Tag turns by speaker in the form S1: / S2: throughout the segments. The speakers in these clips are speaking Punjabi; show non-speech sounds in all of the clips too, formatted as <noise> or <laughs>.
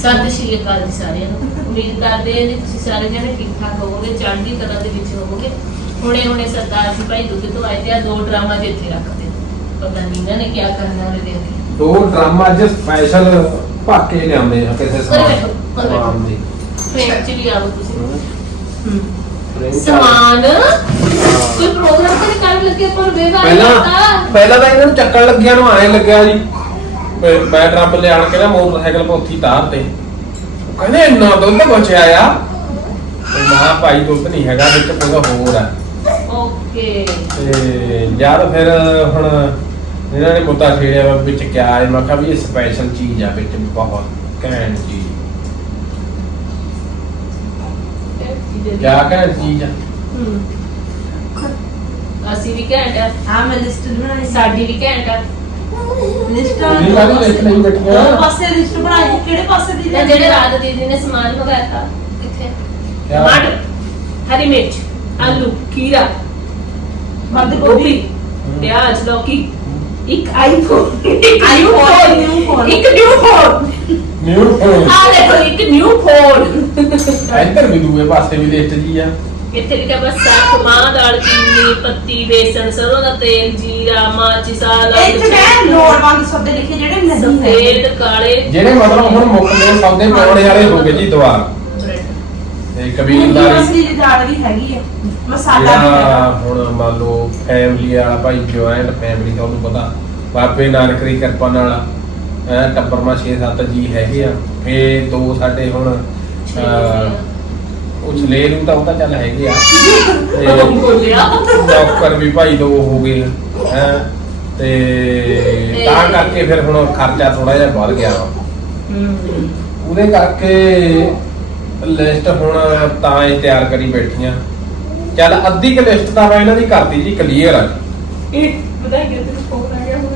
S1: ਸਤਿ ਸ਼੍ਰੀ ਅਕਾਲ ਜੀ ਸਾਰਿਆਂ ਨੂੰ। ਉਮੀਦ ਕਰਦੇ ਹਾਂ ਜੀ ਤੁਸੀਂ ਸਾਰੇ ਜਣੇ ਠੀਕ ਠਾਕ ਹੋਵੋਗੇ ਚੜ੍ਹਦੀ ਕਲਾ ਦੇ ਵਿੱਚ ਹੋਵੋਗੇ। ਹੁਣੇ ਹੁਣੇ ਸਰਦਾਰ ਜੀ ਭਾਈ ਦੁੱਧ ਤੋਂ ਆਏ ਤੇ ਆ ਦੋ ਡਰਾਮਾ ਇੱਥੇ ਰੱਖਦੇ ਪਤਾ ਨਹੀਂ ਇਹਨਾਂ ਨੇ ਕੀ ਕਰਨਾ ਉਹਦੇ ਦਿਨ ਦੀ
S2: ਦੋ ਡਰਾਮਾ ਅੱਜ ਸਪੈਸ਼ਲ ਭਾਕੇ ਲਿਆਉਂਦੇ ਆ ਕਿਸੇ। ਸਮਾਨ ਦੀ।
S1: ਆਓ ਤੁਸੀਂ। ਸਮਾਨ। ਕੋਈ ਪ੍ਰੋਗਰਾਮ ਤਾਂ ਕਰਨ ਲੱਗੇ ਪਰ ਬੇਵਾ
S2: ਪਹਿਲਾਂ ਪਹਿਲਾਂ ਤਾਂ ਇਹਨਾਂ ਨੂੰ ਚੱਕਣ ਲੱਗਿਆ ਨੂੰ ਆਏ ਲੱਗਿਆ ਜੀ। ਮੈਂ- ਮੈਂ ਡਰਮ ਲਿਆਣ ਕੇ ਨਾ ਮੋਟਰਸਾਈਕਲ ਪੋਥੀ ਤਾਰ ਤੇ। ਉਹ ਕਹਿੰਦੇ ਇੰਨਾ ਦੁੱਧ ਬਚਿਆ ਆ। ਮਹਾ ਭਾਈ ਦੁੱਧ ਨਹੀਂ ਹੈਗਾ ਵਿੱਚ ਕੋਈ ਹੋਰ ਆ।
S1: ਓਕੇ।
S2: ਤੇ ਜਦ ਫਿਰ ਹੁਣ ਇਹਨਾਂ ਨੇ ਮੁੱਦਾ ਛੇੜਿਆ ਵਾ ਵਿੱਚ ਕਿਆ ਹੈ? ਮੈਂ ਕਿਹਾ ਵੀ ਇਹ ਸਪੈਸ਼ਲ ਚੀਜ਼ ਆ ਵਿੱਚ ਬਹੁਤ ਘੈਂਟ ਚੀਜ਼। ਕਿਆ ਘੈਂਟ ਚੀਜ਼ ਆ?
S1: ਹਮ। ਅਸੀਂ ਵੀ ਘੈਂਟ ਆ।
S3: ਹਾਂ ਮੈਂ ਲਿਸਟ ਬਣਾਈ।
S1: ਸਾਡੀ ਵੀ ਘੈਂਟ ਆ।
S3: ਲਿਸਟ
S2: ਇਹ ਗੱਲ ਦੇਖ ਲਈ ਬੈਠੀਆਂ
S3: ਉਹ ਪਾਸੇ ਲਿਸਟ ਬਣਾਈ ਕਿਹੜੇ ਪਾਸੇ ਦੀ
S1: ਤੇ ਜਿਹੜੇ ਰਾਤ ਦੀਦੀ ਨੇ ਸਮਾਨ ਮੰਗਾਇਆ ਤਾ ਕਿੱਥੇ
S2: ਕਿਆ?
S1: ਟਮਾਟਰ ਹਰੀ ਮਿਰਚ ਆਲੂ ਖੀਰਾ ਬੰਦ ਗੋਭੀ। ਪਿਆਜ਼ ਲੌਕੀ। ਇੱਕ ਆਈਫੋਨ ਇੱਕ new
S3: iPhone, new
S1: phone
S3: phone।
S1: ਇੱਕ ਨਿਊ ਫੋਨ
S2: ਨਿਊ ਫੋਨ
S1: ਆ ਦੇਖੋ ਇੱਕ ਨਿਊ ਫੋਨ
S2: ਇੱਧਰ ਵੀ ਦੂਏ ਪਾਸੇ ਵੀ ਲਿਸਟ ਜੀ ਆ
S1: ਇੱਥੇ ਲਿਖਿਆ ਬਸ ਸਾਖ ਮਾਂ ਦਾਲ ਚੀਨੀ ਪੱਤੀ ਬੇਸਣ ਸਰੋਂ ਦਾ ਤੇਲ ਜੀਰਾ ਮਾਚਿਸ ਆਲਾ
S3: ਇੱਥੇ ਮੈਂ ਲੋੜਵੰਦ ਸੌਦੇ ਲਿਖੇ ਜਿਹੜੇ ਨਹੀਂ ਹੈ।
S1: ਸਫੇਦ ਕਾਲੇ।
S2: ਜਿਹੜੇ ਮਤਲਬ ਹੁਣ ਮੁੱਕ ਗਏ ਸੌਦੇ ਪਾਉਣੇ ਵਾਲੇ ਹੋ ਗਏ ਜੀ ਦੁਆਰ
S1: ਬ੍ਰੈਡ
S2: ਤੇ ਕਬੀਲਦਾਰੀ।
S3: ਮਸਲੀ ਦੀ ਦਾਲ ਵੀ ਹੈਗੀ ਹੈ ਮਸਾਲਾ ਵੀ
S2: ਜਿਹੜਾ
S3: ਹੈਗਾ।
S2: ਹੁਣ ਮੰਨ ਲਓ ਫੈਮਿਲੀ ਵਾਲਾ ਭਾਈ ਜੁਆਇੰਟ ਫੈਮਿਲੀ ਤੁਹਾਨੂੰ ਪਤਾ। ਬਾਬੇ ਨਾਨਕ ਦੀ ਕਿਰਪਾ ਨਾਲ ਐ ਟੱਬਰ ਮਾ 6-7 ਜੀ ਹੈਗੇ ਆ। ਫੇ ਦੋ ਸਾਡੇ ਹੁਣ ਅਹ, ਨੂੰ ਤਾਂ ਉਹ ਤਾਂ ਚੱਲ ਹੈਗੇ ਆ। ਤੇ ਡਾਕਟਰ ਵੀ ਭਾਈ ਦੋ ਹੋ ਗਏ ਹੈ। ਤੇ ਤਾਂ ਕਰਕੇ ਫਿਰ ਹੁਣ ਖਰਚਾ ਥੋੜਾ ਜਿਹਾ ਵੱਧ ਗਿਆ। ਉਹਦੇ ਕਰਕੇ ਲਿਸਟ ਹੁਣ ਤਾਂ ਇਹ ਤਿਆਰ ਕਰੀ ਬੈਠੀਆਂ। ਚੱਲ ਅੱਧੀ ਕੁ ਲਿਸਟ ਤਾਂ ਮੈਂ ਇਹਨਾਂ ਦੀ ਕਰਤੀ ਜੀ ਕਲੀਅਰ ਆ।
S1: ਇਹ ਬਤਾ ਕਿ ਤੇ ਫੋਨ ਆ ਗਿਆ ਹੁਣ?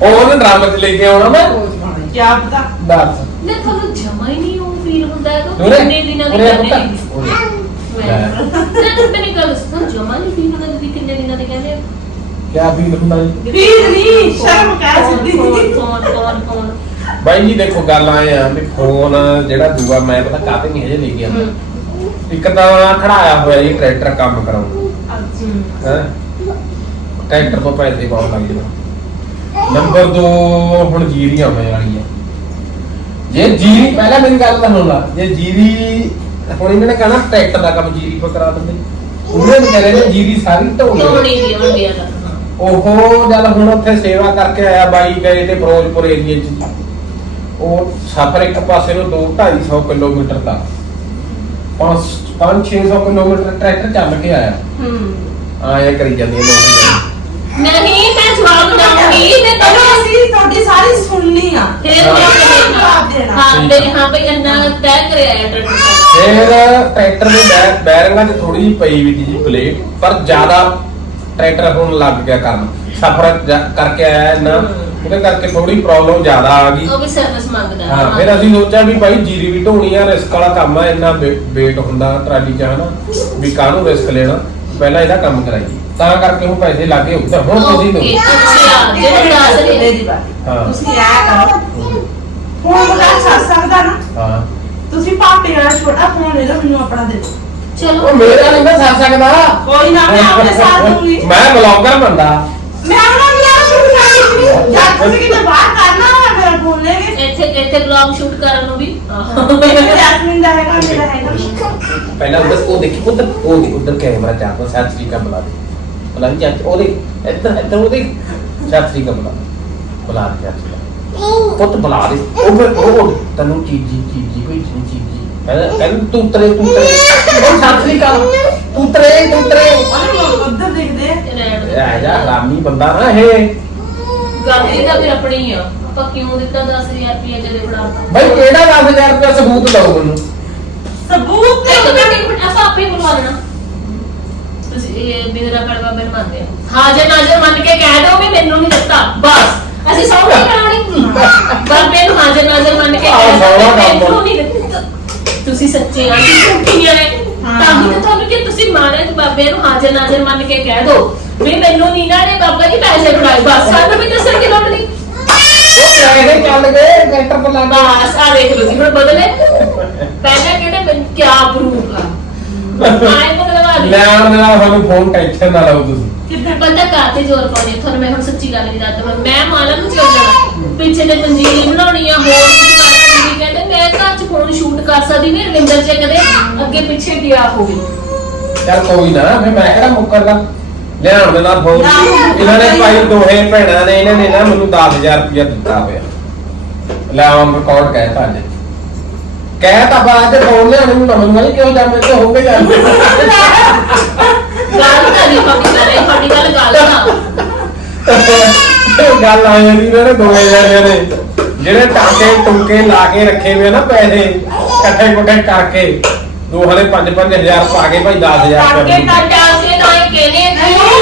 S2: ਫੋਨ ਡਰਾਮਾ ਚ ਲੈ ਕੇ ਆਉਣਾ ਮੈਂ?
S3: ਕੀ ਪਤਾ?
S2: ਦੱਸ।
S1: ਨਾ ਤੁਹਾਨੂੰ ਜਮਾ ਹੀ ਨਹੀਂ ਫੀਲ ਹੁੰਦਾ ਹੈ ਕਿ
S2: ਉਰੇ
S1: ਕਿੰਨੇ ਦਿਨਾਂ ਦੀ
S2: ਉਰੇ
S1: ਕਹਿੰਦੇ
S2: ਪੁੱਤ,
S1: ਨੇ
S2: ਉਰੇ।
S1: ਮੈਂ ਨਾ ਤੈਨੂੰ ਗੱਲ ਸੁਣ ਜਮਾ ਨਹੀਂ ਫੀਲ ਹੁੰਦਾ ਤੁਸੀਂ ਕਿੰਨੇ ਦਿਨਾਂ ਦੇ ਕਹਿੰਦੇ
S2: ਕਿਆ ਫੀਲ ਹੁੰਦਾ ਜੀ?
S3: ਫੀਲ ਨਹੀਂ ਸ਼ਰਮ ਕਹਿ
S1: ਫੋਨ
S3: ਸਕਦੀ
S1: ਫੋਨ ਫੋਨ ਫੋਨ
S2: ਬਾਈ ਜੀ ਦੇਖੋ ਗੱਲ ਆਏ ਆ ਵੀ ਫੋਨ ਜਿਹੜਾ ਦੂਆ ਮੈਂ ਪਤਾ ਕਾਹਤੇ ਨਹੀਂ ਹਜੇ ਲੈ ਕੇ ਆਉਂਦਾ ਇੱਕ ਤਾਂ ਖੜਾਇਆ ਹੋਇਆ ਜੀ ਟਰੈਕਟਰ ਕੰਮ ਕਰਾਉਣ। ਹੈ? ਟਰੈਕਟਰ ਤੋਂ ਪੈਸੇ ਬਹੁਤ ਲੱਗ ਜਾਣਾ ਨੰਬਰ 2 ਹੁਣ ਜੀਰੀ ਆਉਣੇ ਵਾਲੀ ਆ ਜੇ ਜੀਰੀ ਪਹਿਲਾਂ ਮੇਰੀ ਗੱਲ ਤਾਂ ਸੁਣ ਲਾ। ਜੇ ਜੀਰੀ ਹੁਣ ਇਹਨਾਂ ਨੇ ਕਹਣਾ ਟਰੈਕਟਰ ਦਾ ਕੰਮ ਜੀਰੀ ਪਰ ਕਰਾ ਦਿੰਦੇ। ਉਹਨੇ ਵੀ ਕਹਿੰਦੇ ਨੇ ਜੀਰੀ ਸਾਰੀ ਢੋਣੀ
S1: ਤੋੜੀ ਦੀ ਹੁਣ ਗਿਆ ਦਾ
S2: ਉਹ ਜਦ ਹੁਣ ਉੱਥੇ ਸੇਵਾ ਕਰਕੇ ਆਇਆ ਬਾਈ ਗਏ ਤੇ ਫਿਰੋਜ਼ਪੁਰ ਏਰੀਏ 'ਚ। ਉਹ ਸਫ਼ਰ ਇੱਕ ਪਾਸੇ ਨੂੰ 2 250 ਕਿਲੋਮੀਟਰ ਦਾ। 5 5-600 ਕਿਲੋਮੀਟਰ ਟਰੈਕਟਰ ਚੱਲ ਕੇ ਆਇਆ।
S3: ਹੂੰ।
S2: ਆਏ ਕਰੀ ਜਾਂਦੀਆਂ ਲੋਕ।
S1: ਨਹੀਂ ਮੈਂ ਜਵਾਬ ਦਊਂਗੀ ਤੇ ਤੈਨੂੰ
S3: ਅਸੀਂ ਤੁਹਾਡੀ ਸਾਰੀ ਸੁਣਨੀ ਆ।
S1: ਫਿਰ। ਮੈਂ
S3: ਜਵਾਬ ਦੇਣਾ।
S1: ਹਾਂ ਤੇ ਹਾਂ ਭਈ ਇੰਨਾ ਤੈਅ ਕਰਿਆ ਹੈ ਟਰੈਕਟਰ
S2: ਫਿਰ ਟਰੈਕਟਰ ਦੇ ਬੈ- ਬੈਰਿੰਗਾਂ 'ਚ ਥੋੜੀ ਜਿਹੀ ਪਈ ਵੀ ਜੀ ਪਲੇਟ ਪਰ ਜ਼ਿਆਦਾ ਟਰੈਕਟਰ ਹੁਣ ਲੱਗ ਗਿਆ ਕਰਨ ਸਫ਼ਰ ਜਾ- ਕਰਕੇ ਆਇਆ ਇੰਨਾ ਉਹਦੇ ਕਰਕੇ ਥੋੜੀ ਪ੍ਰੋਬਲਮ ਜ਼ਿਆਦਾ ਆ ਗਈ।
S1: ਉਹ ਵੀ ਸਰਵਿਸ ਮੰਗਦਾ।
S2: ਹਾਂ ਫਿਰ ਅਸੀਂ ਸੋਚਿਆ ਵੀ ਭਾਈ ਜੀਰੀ ਵੀ ਢੋਣੀ ਆ ਰਿਸਕ ਵਾਲਾ ਕੰਮ ਆ ਇੰਨਾ ਵੇਟ ਹੁੰਦਾ ਟਰਾਲੀ 'ਚ ਹਨਾ। ਵੀ ਕਾਹਨੂੰ ਰਿਸਕ ਲੈਣਾ? ਪਹਿਲਾਂ ਇਹਦਾ ਕੰਮ ਕਰਾਈਏ। ਤਾਂ ਕਰਕੇ ਉਹ ਪੈਸੇ ਲੱਗੇ ਉੱਧਰ ਹੁਣ ਤੁਸੀਂ
S1: ਓਕੇ
S2: ਦਿਓ।
S1: ਅੱਛਾ ਜਿਹੜੇ ਦੱਸ ਰਹੇ
S3: ਮੇਰੀ ਵਾਰੀ
S2: ਹਾਂ।
S3: ਤੁਸੀਂ ਐ ਕਰੋ। ਫੋਨ ਬਗਾ ਛੱਡ ਸਕਦਾ ਨਾ।
S2: ਹਾਂ।
S3: ਤੁਸੀਂ ਪਾਪੇ ਵਾਲਾ ਛੋਟਾ ਫੋਨ ਲੈ ਲਓ ਮੈਨੂੰ ਆਪਣਾ ਦੇ ਦਿਓ।
S1: ਚਲੋ।
S2: ਉਹ ਮੇਰਾ ਨਹੀਂ ਨਾ ਸਰ ਸਕਦਾ।
S3: ਕੋਈ ਨਾ ਮੈਂ ਆਪਣੇ ਸਾਥ ਦੂੰਗੀ
S2: ਮੈਂ ਬਲੌਗਰ ਬੰਦਾ।
S3: ਮੈਂ ਆਪਣਾ ਬਲੌਗ ਸ਼ੁਰੂ ਕਰ ਦਿੱਤੀ ਜਦ ਤੁਸੀਂ ਕਿਤੇ ਬਾਹਰ ਕਰਨਾ ਹੋਇਆ ਮੇਰਾ ਫੋਨ ਲੈ ਕੇ।
S1: ਇੱਥੇ ਇੱਥੇ ਬਲੌਗ ਸ਼ੂਟ ਕਰਨ ਨੂੰ ਵੀ।
S3: ਮੇਰੇ ਜੈਸਮੀਨ ਦਾ ਹੈਗਾ ਮੇਰਾ ਹੈਗਾ।
S2: ਪਹਿਲਾਂ ਉਧਰ ਉਹ ਦੇਖੀ ਉਧਰ ਉਹ ਦੇ ਉਧਰ ਕੈਮਰਾ ਚਾਹ ਤੋਂ ਸੱਤ ਸ੍ਰੀ ਅਕਾਲ ਬੁਲਾ ਦੇ। ਬੁਲਾ ਦੇ ਚਾਚਾ ਉਹਦੇ ਇੱਧਰ ਇੱਧਰ ਉਹਦੇ ਸ੍ਰੀ ਅਕਾਲ ਬੁਲਾ ਦੇ। ਬੁਲਾ ਚਾਚਾ ਪੁੱਤ ਬੁਲਾ ਦੇ ਉਹ ਫਿਰ ਉਹ ਤੈਨੂੰ ਚੀਜੀ ਚੀਜੀ ਕੋਈ ਚੀਜੀ ਕਹਿੰਦਾ ਕਹਿੰਦਾ ਤੂੰ ਤਰੇ ਤੂੰ ਤਰੇ ਉਹ ਸ੍ਰੀ ਅਕਾਲ ਤੂੰ ਤਰੇ ਤੂੰ ਤਰੇ
S3: ਉਹਨੇ ਉੱਧਰ ਦੇਖਦੇ ਆ।
S2: ਜਾ ਰਾਮੀ ਬੰਦਾ ਨਾ ਇਹ
S1: ਗਲਤੀ ਤਾਂ ਫਿਰ ਆਪਣੀ ਹੀ ਆ ਆਪਾਂ ਕਿਉਂ ਦਿੱਤਾ 10000 ਰੁਪਏ ਜਦੇ ਫੜਾਤਾ
S2: ਭਾਈ ਕਿਹੜਾ 10000 ਰੁਪਏ ਸਬੂਤ ਮੈਨੂੰ
S3: ਸਬੂਤ
S1: ਇੱਕ
S3: ਤੇ
S1: ਮਿੰਟ ਆਪਾਂ ਆਪੇ ਬੁਲਵਾ ਲੈਣਾ ਮੇਰਾ ਕੜਵਾ ਮੈਨੂੰ ਮੰਨਦੇ ਆ। ਹਾਜ਼ਰ ਨਾਜ਼ਰ ਮੰਨ ਕੇ ਕਹਿ ਦਿਓ ਵੀ ਮੈਨੂੰ ਨਹੀਂ ਦਿੱਤਾ। ਬਸ। ਅਸੀਂ ਸੌ ਨਹੀਂ ਕਰਾਉਣੀ। ਬਾਬੇ ਨੂੰ ਹਾਜ਼ਰ ਨਾਜ਼ਰ ਮੰਨ ਕੇ ਕਹਿ ਦਿਓ ਵੀ
S2: ਨਾ
S1: ਮੈਨੂੰ ਨਹੀਂ ਦਿੱਤਾ। ਤੁਸੀਂ ਸੱਚੇ ਆ ਤੁਸੀਂ ਝੂਠੀਆਂ ਨੇ। ਤਾਂ ਹੀ ਤਾਂ ਤੁਹਾਨੂੰ ਕਿ ਤੁਸੀਂ ਮਹਾਰਾਜ ਬਾਬੇ ਨੂੰ ਹਾਜ਼ਰ ਨਾਜ਼ਰ ਮੰਨ ਕੇ ਕਹਿ ਦਿਓ ਵੀ ਮੈਨੂੰ ਨੀਨਾ ਨੇ ਬਾਬਾ ਜੀ ਪੈਸੇ ਫੜਾਏ। ਬਸ ਸਾਨੂੰ ਵੀ ਦੱਸਣ ਦੀ ਲੋੜ ਨਹੀਂ
S2: ਪੈਸੇ ਚੱਲ ਗਏ ਟਰੈਕਟਰ ਪਰ ਲੱਗ ਗਏ
S1: ਬਸ ਆ ਦੇਖ ਲਓ ਜੀ ਹੁਣ ਬਦਲੇ। ਪਹਿਲਾਂ ਕਿਹੜੇ ਮੈਨੂੰ ਕੀ ਪ੍ਰੂਫ ਆ ਆਏ ਬਦਲਵਾ ਲਈ
S2: ਲੈਣ ਦੇ ਨਾਲ ਸਾਨੂੰ ਫੋਨ ਟੈਨਸ਼ਨ ਨਾ ਲਓ ਤੁਸੀਂ।
S3: ਕਿੱਦਾਂ
S1: ਬੰਦਾ ਕਾਤੇ ਜ਼ੋਰ ਪਾਉਂਦੇ ਤੁਹਾਨੂੰ ਮੈਂ ਹੁਣ ਸੱਚੀ ਗੱਲ ਨਹੀਂ ਦੱਸਦਾ ਮੈਂ ਮਾਲਾ ਨੂੰ ਕਿਉਂ ਜਾਣਾ ਪਿੱਛੇ ਤੇ ਪੰਜੀਰੀ ਬਣਾਉਣੀ ਆ ਹੋਰ ਕੁਝ ਕਰਨਾ ਕਹਿੰਦੇ ਮੈਂ ਘਰ ਚ ਫੋਨ ਸ਼ੂਟ ਕਰ ਸਕਦੀ ਨਹੀਂ ਰਵਿੰਦਰ ਜੇ ਕਦੇ ਅੱਗੇ ਪਿੱਛੇ ਗਿਆ ਹੋਵੇ।
S2: ਚੱਲ ਕੋਈ ਨਾ ਫਿਰ ਮੈਂ ਕਿਹੜਾ ਮੁੱਕਰਦਾ? ਲਿਆਉਣ ਦੇ ਨਾਲ ਫੋਨ ਇਹਨਾਂ ਨੇ ਭਾਈ। ਦੋਹੇ ਭੈਣਾਂ ਨੇ ਇਹਨਾਂ ਨੇ ਨਾ ਮੈਨੂੰ 10000 ਰੁਪਇਆ ਦਿੱਤਾ ਹੋਇਆ। ਲੈ ਆਮ ਰਿਕਾਰਡ ਕਹਿਤਾ ਅੱਜ। ਕਹਿ ਤਾਂ ਬਾਅਦ ਚ ਫੋਨ ਲਿਆਉਣ ਨੂੰ ਨਾ ਮੈਨੂੰ ਨਹੀਂ ਕਿਉਂ ਜਾਂਦੇ ਤੇ ਹੋਗੇ ਜਾਂਦੇ?
S1: ਗੱਲ ਤਾਂ ਨਹੀਂ ਤੁਹਾਡੀ ਗੱਲ ਇਹ ਤੁਹਾਡੀ ਗੱਲ ਗੱਲ ਨਾ
S2: ਉਹ ਗੱਲ ਆ ਜਾਂਦੀ ਨੇ ਦੋਵੇਂ ਜਣਿਆਂ ਨੇ। ਜਿਹੜੇ ਟਾਂਕੇ ਟੁੰਕੇ ਲਾ ਕੇ ਰੱਖੇ ਹੋਏ ਨਾ ਪੈਸੇ ਇਕੱਠੇ ਇਕੱਠੇ ਕਰਕੇ ਦੋਹਾਂ ਨੇ 5-5000 ਪਾ ਕੇ ਭਾਈ 10000
S3: ਟਾਂਕੇ
S1: ਤਾਂ ਟਾਂਕੇ ਤਾਂ ਇਹ ਕਹਿੰਦੇ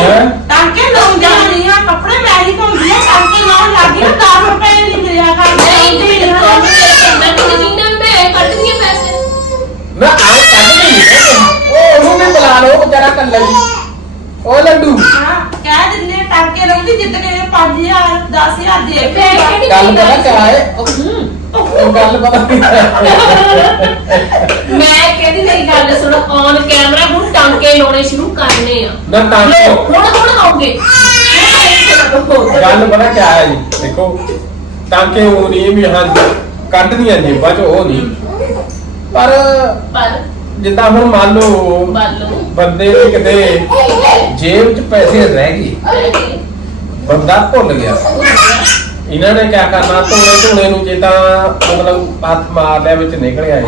S2: ਹੈਂ?
S3: ਟਾਂਕੇ ਲਾਉਂਦਾ ਨਹੀਂ ਆ ਕੱਪੜੇ ਮੈਂ ਹੀ ਧੋਂਦੀ ਆ ਟਾਂਕੇ ਲਾਉਣ ਲੱਗੀ ਨਾ 10 ਰੁਪਏ ਨਹੀਂ ਮਿਲਿਆ
S1: ਨਹੀਂ
S3: ਕਰਦੇ
S1: ਤੇ ਮੈਨੂੰ ਕੋਲ ਮੈਂ ਕਿ ਜਿੰਨਾ ਮੈਂ ਕੱਟਦੀ ਆ ਪੈਸੇ
S2: ਨਾ ਆਏ ਕੱਢ ਨਹੀਂ ਉਹ ਉਹਨੂੰ ਵੀ ਬੁਲਾ ਲਓ ਵਿਚਾਰਾ ਕੱਲਾ ਹੀ। ਉਹ ਲੱਡੂ।
S3: ਹਾਂ ਕਹਿ ਦਿੰਦੇ ਆ, ਟਾਂਕੇ ਲਾਉਂਦੀ ਜਿੱਦ ਕੇ 5000 10000 ਦੇ ਕੇ
S1: ਫੇਰ ਕਿਹੜੀ
S2: ਗੱਲ ਪਤਾ ਕਿਆ ਹੈ? ਉਹ ਉਹ ਗੱਲ ਪਤਾ ਕੀ ਹੈ?
S1: ਮੈਂ ਕਹਿੰਦੀ ਮੇਰੀ ਗੱਲ ਸੁਣੋ ਔਨ ਕੈਮਰਾ ਹੁਣ ਟਾਂਕੇ ਲਾਉਣੇ ਸ਼ੁਰੂ ਕਰਨੇ ਆ।
S2: ਨਾ ਟਾਂਕੇ
S1: ਲਓ, ਹੁਣ ਹੁਣ ਆਉਂਗੇ।
S2: ਗੱਲ ਪਤਾ ਕਿਆ ਹੈ ਜੀ? ਦੇਖੋ ਟਾਂਕੇ ਉਹ ਨਹੀਂ ਵੀ ਹਾਂ ਕੱਢਦੀਆਂ ਜੇਬਾਂ ਚ ਉਹ ਨਹੀਂ। ਪਰ
S1: ਪਰ
S2: ਜਿੱਦਾਂ ਹੁਣ ਮੰਨ ਲਓ
S1: ਬਾਲੋ
S2: ਬੰਦੇ ਦੇ ਕਿਤੇ ਜੇਬ 'ਚ ਪੈਸੇ ਰਹਿ ਗਏ। ਬੰਦਾ ਭੁੱਲ ਗਿਆ। ਇਹਨਾਂ ਨੇ ਕਿਆ ਕਰਨਾ? ਧੋਣੇ ਧੋਣੇ ਨੂੰ ਜੇ ਤਾਂ ਮਤਲਬ ਹੱਥ ਮਾਰ ਲਿਆ ਵਿੱਚ ਨਿਕਲ ਹੈਂ?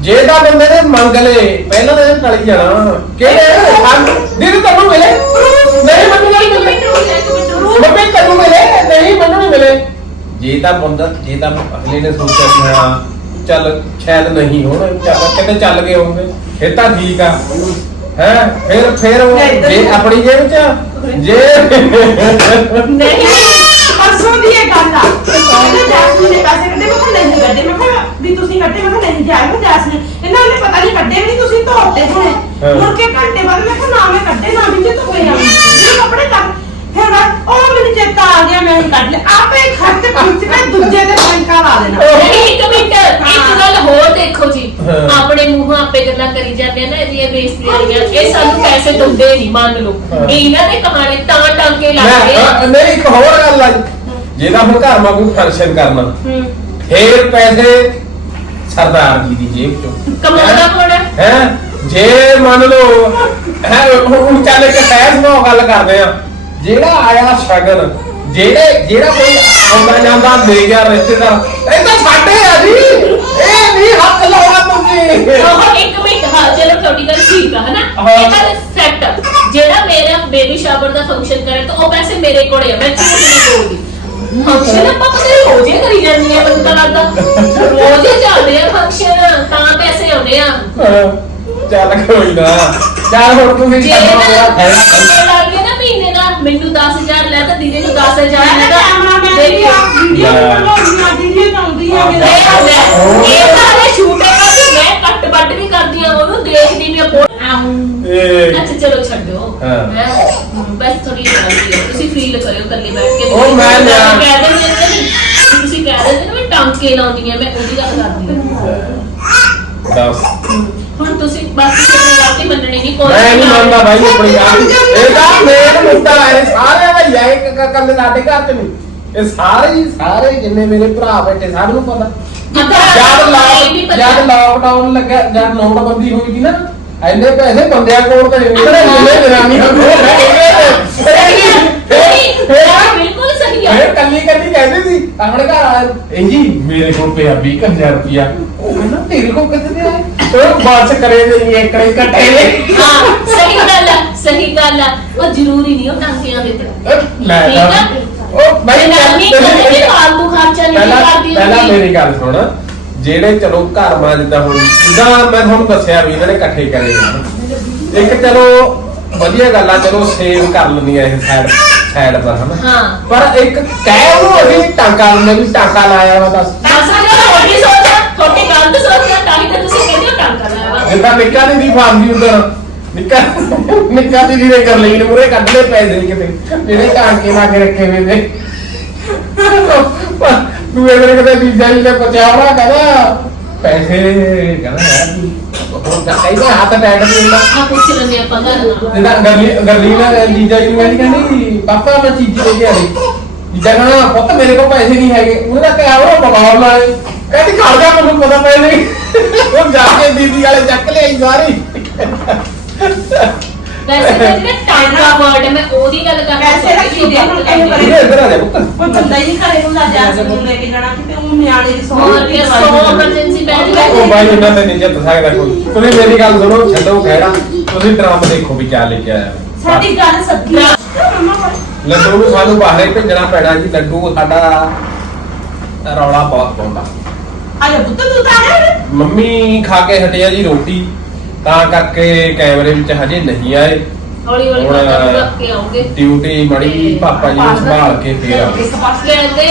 S2: ਜੇ ਤਾਂ ਬੰਦੇ ਨੇ ਮੰਗ ਲਏ ਪਹਿਲਾਂ ਤਾਂ ਇਹ ਟਲੀ ਜਾਣਾ। ਕਿਹੜੇ? ਦੀਦੀ ਤੁਹਾਨੂੰ ਮਿਲੇ? ਨਹੀਂ ਮੈਨੂੰ ਨਹੀਂ। ਮਿਲੇ ਮੰਮੀ ਤੈਨੂੰ ਮਿਲੇ? ਨਹੀਂ ਮੈਨੂੰ ਨਹੀਂ। ਮਿਲੇ ਜੇ ਤਾਂ ਬੰਦਾ ਜੇ ਤਾਂ ਅਗਲੇ ਨੇ ਸੋਚਿਆ ਕਿ ਹਾਂ ਚੱਲ ਸ਼ਾਇਦ ਨਹੀਂ ਹੋਣ ਚੱਲ ਕਿਤੇ ਚੱਲ ਗਏ ਹੋਣਗੇ। ਫਿਰ ਤਾਂ ਠੀਕ ਆ। ਹੈ? ਫਿਰ ਫਿਰ ਉਹ ਜੇ ਆਪਣੀ ਜੇਬ ਚ ਜੇ
S3: ਨਹੀਂ ਪਰਸੋਂ ਦੀ ਇਹ ਗੱਲ ਆ। ਇਹਨੇ ਜੈਸਮੀਨ ਨੇ ਪੈਸੇ ਕੱਢੇ ਮੈਂ ਕਿਹਾ ਨਹੀਂ ਕੱਢੇ। ਮੈਂ ਕਿਹਾ ਵੀ ਤੁਸੀਂ ਕੱਢੇ ਮੈਂ ਕਿਹਾ ਨਹੀਂ ਜਾਇਆ ਜੈਸਮੀਨ। ਇਹਨਾਂ ਨੇ ਪਤਾ ਨਹੀਂ ਕੱਢੇ ਵੀ ਨਹੀਂ ਤੁਸੀਂ ਧੋਤੇ
S2: ਹਾਂ।
S3: ਮੁੜ ਕੇ ਘੰਟੇ ਬਾਅਦ ਮੈਂ ਕਿਹਾ ਨਾ ਮੈਂ ਕੱਢੇ ਨਾ ਵੀ ਤੇ ਧੋਏ ਆ ਜਿਹੜੇ ਕੱਪੜੇ ਕੱਢ ਫਿਰ ਬਾਅਦ ਉਹ ਮੈਨੂੰ ਚੇਤਾ ਆ ਗਿਆ ਮੈਂ ਹੀ ਕੱਢ ਲਿਆ। ਆਪੇ ਖਰਚ ਖਰਚ ਕੇ ਦੂਜੇ ਦੇ ਬੈਂਕਾਂ ਲਾ ਦੇਣਾ।
S1: ਨਹੀਂ ਇੱਕ ਮਿੰਟ ਇੱਕ ਗੱਲ ਹੋਰ ਦੇਖੋ ਜੀ।
S2: ਹਾਂ।
S1: ਆਪਣੇ ਮੂੰਹੋਂ ਆਪੇ ਗੱਲਾਂ ਕਰੀ ਜਾਂਦੇ ਆ ਨਾ ਇਹਦੀਆਂ ਬੇਇੱਜ਼ਤੀ ਵਾਲੀਆਂ ਇਹ ਸਾਨੂੰ ਪੈਸੇ ਦਿੰਦੇ ਨਹੀਂ ਮੰਨ ਲਓ। ਇਹ ਇਹਨਾਂ ਦੇ ਕਹਾਣੀ ਤਾਂ ਟਾਂਕੇ
S2: ਮੈਂ
S1: ਲੱਗਦੇ ਆ
S2: ਨਹੀਂ ਇੱਕ ਹੋਰ ਗੱਲ ਆ ਜੀ। ਜੇ ਤਾਂ ਹੁਣ ਘਰ ਮਾ ਕੋਈ ਫੰਕਸ਼ਨ ਕਰਨਾ।
S1: ਹੂੰ।
S2: ਫੇਰ ਪੈਸੇ ਸਰਦਾਰ ਜੀ ਦੀ ਜੇਬ ਚੋਂ।
S1: ਕਮਾਉਂਦਾ ਕੌਣ ਹੈ?
S2: ਹੈ? ਜੇ ਮੰਨ ਲਓ ਹੈ ਹੁਣ ਚੱਲ ਕੇ ਸਹਿਜ ਨਾਲ ਗੱਲ ਕਰਦੇ ਆ। ਜਿਹੜਾ ਆਇਆ ਸ਼ਗਨ ਜਿਹੜੇ ਜਿਹੜਾ ਕੋਈ ਆਉਂਦਾ ਜਾਂਦਾ ਦੇ ਗਿਆ ਰਿਸ਼ਤੇਦਾਰ ਇਹ ਤਾਂ ਸਾਡੇ ਆ ਜੀ। ਇਹ ਨਹੀਂ ਹੱਥ ਲਾਉਣਾ ਤੁਸੀਂ।
S1: ਉਹ ਇੱਕ ਮਿੰਟ ਹਾਂ ਚਲੋ ਤੁਹਾਡੀ ਗੱਲ ਠੀਕ ਆ ਹਨਾ। ਇਹ ਤਾਂ ਫੈਕਟ ਜਿਹੜਾ ਮੇਰਾ ਬੇਬੀ ਸ਼ਾਵਰ ਦਾ ਫੰਕਸ਼ਨ ਕਰੇ ਤਾਂ ਉਹ ਪੈਸੇ ਮੇਰੇ ਕੋਲੇ ਆ ਮੈਂ ਝੂਠ ਨਹੀਂ ਬੋਲਦੀ? ਫੰਕਸ਼ਨ ਆਪਾਂ ਕਦੇ ਰੋਜ਼ ਹੀ ਕਰੀ ਜਾਂਦੀ ਆ ਮੈਨੂੰ ਤਾਂ ਲੱਗਦਾ। ਰੋਜ਼ ਹੀ ਚੱਲਦੇ ਆ ਫੰਕਸ਼ਨ ਤਾਂ ਪੈਸੇ ਆਉਂਦੇ ਆ।
S2: ਚੱਲ ਕੋਈ ਨਾ। ਚੱਲ ਹੁਣ ਤੁਸੀਂ
S1: ਜੇ
S2: ਫੈਸਲਾ।
S1: ਲੱਗ ਮੈਨੂੰ 10000 ਲੈ ਤਾਂ ਦੀਦੀ ਨੂੰ 10000
S3: ਮੈਂ
S1: ਲੈ
S3: ਤਾਂ ਆ ਵੀਡੀਓ ਬਣਾਉਂਦੀ ਆ ਵੀਡੀਓ ਬਣਾਉਂਦੀ ਆ
S1: ਇਹ ਲੈ, ਇਹ ਤਾਂ ਇਹ ਸ਼ੂਟ ਹੈ ਮੈਂ ਕੱਟ ਵੱਟ ਵੀ ਕਰਦੀ ਆ ਉਹਨੂੰ ਦੇਖਦੀ ਵੀ ਆ ਬਹੁਤ
S2: ਇਹ
S1: ਅੱਛਾ ਚਲੋ ਛੱਡੋ।
S2: ਹਾਂ।
S1: ਮੈਂ ਹਮ, ਬਸ ਥੋੜੀ ਜਾਣਦੀ ਹਾਂ ਤੁਸੀਂ ਫੀਲ ਕਰਿਓ ਇਕੱਲੇ ਬੈਠ ਕੇ।
S2: ਉਹ ਮੈਂ ਲਿਆ-
S1: ਕਹਿ ਦਿੰਦੇ ਨੇ ਨਾ ਵੀ ਤੁਸੀਂ ਕਹਿ ਦਿੰਦੇ ਨਾ ਮੈਂ ਟਾਂਕੇ ਲਾਉਂਦੀ ਆ ਮੈਂ ਉਹਦੀ ਗੱਲ ਕਰਦੀ ਹਾਂ।
S2: ਦੱਸ।
S1: ਹੁਣ ਤੁਸੀਂ ਬਸ
S2: ਮੈਂ ਨਹੀਂ ਮੰਨਦਾ ਭਾਈ ਆਪਣੀ ਗੱਲ। ਇਹ ਤਾਂ ਮੇਨ ਮੁੱਦਾ ਹੈ। ਸਾਰੇ ਭਈਆ ਇੱਕ ਕੱਲੇ ਸਾਡੇ ਘਰ ਚ ਨਹੀਂ ਇਹ ਸਾਰੇ ਹੀ ਸਾਰੇ ਜਿੰਨੇ ਮੇਰੇ ਭਰਾ ਬੈਠੇ ਸਭ ਨੂੰ ਪਤਾ। ਜਦ ਲਾਕ ਜਦ ਲਾਕਡਾਊਨ ਲੱਗਾ ਜਦ ਨੋਟਬੰਦੀ ਹੋਈ ਸੀ ਨਾ ਐਨੇ ਪੈਸੇ ਬੰਦਿਆਂ ਕੋਲ ਤੇ ਨਿਕਲੇ ਜਿੰਨੇ ਜਨਾਨੀਆਂ ਕੋਲ ਹੈਗੇ
S1: ਬਿਲਕੁਲ ਸਹੀ ਆ।
S2: ਇਹ ਕੱਲੀ ਕੱਲੀ ਕਹਿੰਦੇ ਸੀ ਆਪਣੇ ਘਰ ਆ। ਇਹ ਜੀ ਮੇਰੇ ਕੋਲ ਪਿਆ 20000 ਰੁਪਇਆ। ਉਹ ਕਹਿੰਦਾ ਤੇਰੇ ਕੋਲ ਕਿੱਥੇ ਆਇਆ ਉਹ ਬਾਤ ਕਰੇ ਨਹੀਂ ਇਕੜੇ ਇਕੱਠੇ ਨੇ
S1: ਹਾਂ ਸਹੀ ਗੱਲ ਆ ਸਹੀ ਗੱਲ ਆ। ਉਹ ਜ਼ਰੂਰੀ ਨਹੀਂ ਉਹ ਟਾਂਕਿਆਂ ਦੇ ਤੇ
S2: ਲੈ
S1: ਠੀਕ
S2: ਤਾਂ
S1: ਆ।
S2: ਉਹ ਭਾਈ
S1: ਜਨਾਨੀ ਕਦੇ ਵੀ ਫਾਲਤੂ ਖਰਚਾ ਨਹੀਂ
S2: ਪਹਿਲਾਂ
S1: ਕਰਦੀ
S2: ਪਹਿਲਾਂ
S1: ਹੁੰਦੀ।
S2: ਮੇਰੀ ਗੱਲ ਸੁਣ। ਜਿਹੜੇ ਚਲੋ ਘਰ ਮਾ ਜਿੱਦਾਂ ਹੁਣ ਜਿੱਦਾਂ ਮੈਂ ਤੁਹਾਨੂੰ ਦੱਸਿਆ ਵੀ ਇਹਨਾਂ ਨੇ ਇਕੱਠੇ ਕਰੇ ਆ। ਇੱਕ ਚਲੋ ਵਧੀਆ ਗੱਲ ਆ ਚਲੋ ਸੇਵ ਕਰ ਲੈਂਦੀਆਂ ਇਹ ਸਾਈਡ ਸਾਈਡ ਪਰ ਹਨਾ?
S1: ਹਾਂ।
S2: ਪਰ ਇੱਕ ਕਹਿ ਉਹਨੂੰ ਅਸੀਂ ਟਾਂਕਾ ਲੈਂਦੇ ਵੀ ਟਾਂਕਾ ਲਾਇਆ ਵਾ ਦੱਸ
S1: ਬਸ ਅਗਰ ਤੁਹਾਡੀ ਸੋਚ ਆ ਤੁਹਾਡੀ ਗਲਤ ਸੋਚ ਆ ਤਾਂ ਹੀ ਤਾਂ ਤੁਸੀਂ ਕਹਿੰਦੇ ਹੋ ਟਾਂਕਾ ਲਾਇਆ ਵਾ।
S2: ਜਿੱਦਾਂ ਨਿੱਕਾ ਦੀ ਦੀ ਫਾਰਮੀ ਉਧਰ ਨਿੱਕਾ ਨਿੱਕਾ ਦੀ ਦੀ ਨੇ ਕਰ ਲਈ ਮੁਰੇ ਕੱਢ ਲੈ ਪੈਸੇ ਕਿਤੇ ਜਿਹੜੇ ਟਾਂਕੇ ਲਾ ਕੇ ਰੱਖੇ ਹੋਏ ਨੇ। ਤੂੰ ਇਹ ਕਿਤੇ ਵੀਜ਼ਾ ਜੀ ਨੇ ਪਚਾਉਣਾ ਕਹਿੰਦਾ ਪੈਸੇ ਕਹਿੰਦਾ ਯਾਰ ਵੀ ਤਾਂ ਕਹਿੰਦਾ ਹੱਥ ਟੈਟ ਨਹੀਂ ਹੁੰਦਾ
S1: ਆ ਪੁੱਛ ਲੈਂਦੇ ਆਪਾਂ ਘਰ ਨਾਲ।
S2: ਜਿੱਦਾਂ ਗਰਲੀ ਗਰਲੀ ਨਾ ਜੀਜਾ ਜੀ ਨੂੰ ਕਹਿੰਦੀ ਕਹਿੰਦੀ ਪਾਪਾ ਮੈਂ ਚੀਜ਼ ਲੈ ਕੇ ਆਈ ਜੀਜਾ ਕਹਿੰਦਾ ਪੁੱਤ ਮੇਰੇ ਕੋਲ ਪੈਸੇ ਨਹੀਂ ਹੈਗੇ। ਉਹਨੇ ਤਾਂ ਕਿਹਾ ਉਹ ਬਗਾਉਣ ਵਾਲੇ ਕਹਿੰਦੀ ਘਰ ਜਾ ਮੈਨੂੰ ਪਤਾ ਪੈ ਨਹੀਂ। ਉਹ ਜਾ ਕੇ ਦੀਦੀ ਵਾਲੇ ਚੱਕ ਲਿਆਈ ਸਾਰੀ।
S1: ਵੈਸੇ ਤਾਂ ਜਿਹੜਾ ਟਾਈਮ ਦਾ ਵਰਡ ਹੈ ਮੈਂ ਉਹਦੀ ਗੱਲ ਕਰ
S3: ਵੈਸੇ ਰੱਖੀ ਦੇ ਹੁਣ ਇਹਨੂੰ ਕਰੇ।
S2: ਇਹ ਇੱਧਰ ਆ ਜਾ ਪੁੱਤ।
S3: ਕੋਈ ਬੰਦਾ ਹੀ ਨਹੀਂ ਘਰੇ ਹੁੰਦਾ ਜੈਸ ਨੂੰ ਲੈ ਕੇ ਜਾਣਾ ਕਿਤੇ ਉਹ ਨਿਆਣੇ ਦੀ ਸੌਂ
S1: ਹੋਰ ਕੀ ਸੌ ਐਮਰਜੈਂਸੀ ਬੈਠ
S2: ਉਹ ਬਾਈ ਇਹਨਾਂ ਤੇ ਨਹੀਂ ਜਿੱਤ ਸਕਦਾ ਕੋਈ। ਤੁਸੀਂ ਮੇਰੀ ਗੱਲ ਸੁਣੋ ਛੱਡੋ ਖੈੜਾ ਤੁਸੀਂ ਡਰਾਮ ਦੇਖੋ ਵੀ ਕਿਆ ਲੈ ਕੇ ਆਇਆ।
S3: ਸਾਡੀ ਗੱਲ ਸੱਚੀ ਆ। ਮੰਮਾ ਕੋਲ।
S2: ਲੱਡੂ ਨੂੰ ਸਾਨੂੰ ਬਾਹਰੇ ਭੇਜਣਾ ਪੈਣਾ ਜੀ ਲੱਡੂ ਸਾਡਾ ਰੌਲਾ ਬਹੁਤ ਪਾਉਂਦਾ।
S3: ਆ ਜਾ ਪੁੱਤ ਤੂੰ ਤਾਂ ਆ
S2: ਮੰਮੀ ਖਾ ਕੇ ਹਟਿਆ ਜੀ ਰੋਟੀ। ਤਾਂ ਕਰਕੇ ਕੈਮਰੇ ਵਿੱਚ ਹਜੇ ਨਹੀਂ ਆਏ।
S1: ਹੌਲੀ ਹੌਲੀ
S2: ਹੁਣ
S1: ਪਤਾ ਰੱਖ ਕੇ ਆਉਂਗੇ।
S2: ਡਿਊਟੀ ਮੜੀ ਪਾਪਾ ਜੀ ਨੂੰ ਸੰਭਾਲ ਕੇ ਫੇਰ ਆਉਂਗੇ।
S3: ਇੱਕ ਪਾਸੇ
S1: ਕਹਿੰਦੇ